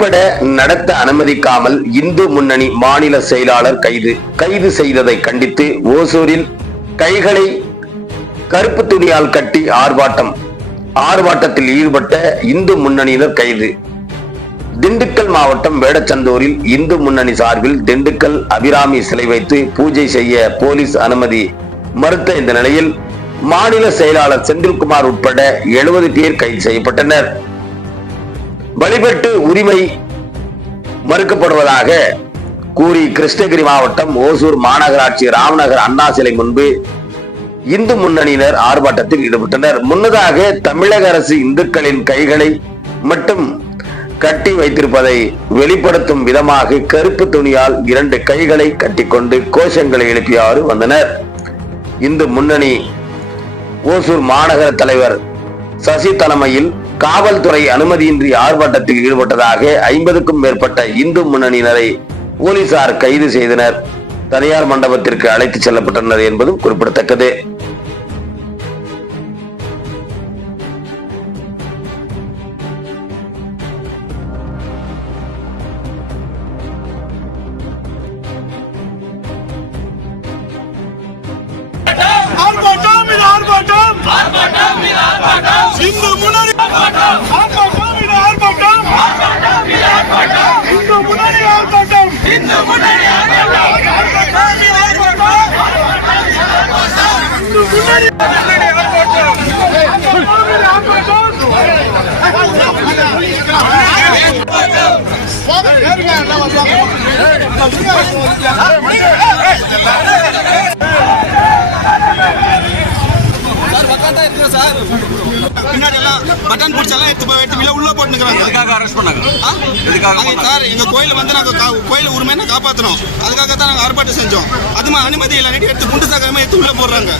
வழிபட நடத்த அனுமதிக்காமல் இந்து முன்னணி மாநில செயலாளர் கைது செய்ததை கண்டித்து ஓசூரில் கைகளை கருப்பு துணியால் கட்டி ஆர்ப்பாட்டத்தில் ஈடுபட்ட இந்து முன்னணியினர் கைது. திண்டுக்கல் மாவட்டம் வேடச்சந்தூரில் இந்து முன்னணி சார்பில் திண்டுக்கல் அபிராமி சிலை வைத்து பூஜை செய்ய போலீஸ் அனுமதி மறுத்த இந்த நிலையில் மாநில செயலாளர் செந்தில்குமார் உட்பட 70 பேர் கைது செய்யப்பட்டனர். வழிபட்டு உரிமை மறுக்கப்படுவதாக கூறி கிருஷ்ணகிரி மாவட்டம் ஓசூர் மாநகராட்சி ராமநகர் அண்ணா சிலை முன்பு இந்து முன்னணியினர் ஆர்ப்பாட்டத்தில் ஈடுபட்டனர். முன்னதாக தமிழக அரசு இந்துக்களின் கைகளை மட்டும் கட்டி வைத்திருப்பதை வெளிப்படுத்தும் விதமாக கருப்பு துணியால் 2 கைகளை கட்டிக்கொண்டு கோஷங்களை எழுப்பியாறு வந்தனர். இந்து முன்னணி ஓசூர் மாநகர தலைவர் சசி தலைமையில் காவல்துறை அனுமதியின்றி ஆர்ப்பாட்டத்தில் ஈடுபட்டதாக 50க்கும் மேற்பட்ட இந்து முன்னணியினரை போலீசார் கைது செய்தனர். தனியார் மண்டபத்திற்கு அழைத்து செல்லப்பட்டனர் என்பதும் குறிப்பிடத்தக்கது. இந்து முன்னணி ஆர்ப்பாட்டம் இந்து முன்னணி ஆர்ப்பாட்டம் இந்து முன்னணி பட்டன் பிடிச்சாலாம் எடுத்து உள்ள போட்டுக்கிறாங்க. சார் எங்க கோயில வந்து நாங்க கோயில உரிமையை காப்பாற்றணும், அதுக்காக தான் நாங்க ஆர்ப்பாட்டம் செஞ்சோம். அதுமா அனுமதி இல்லை எடுத்து குண்டு சாக்காம எடுத்து உள்ள போடுறாங்க.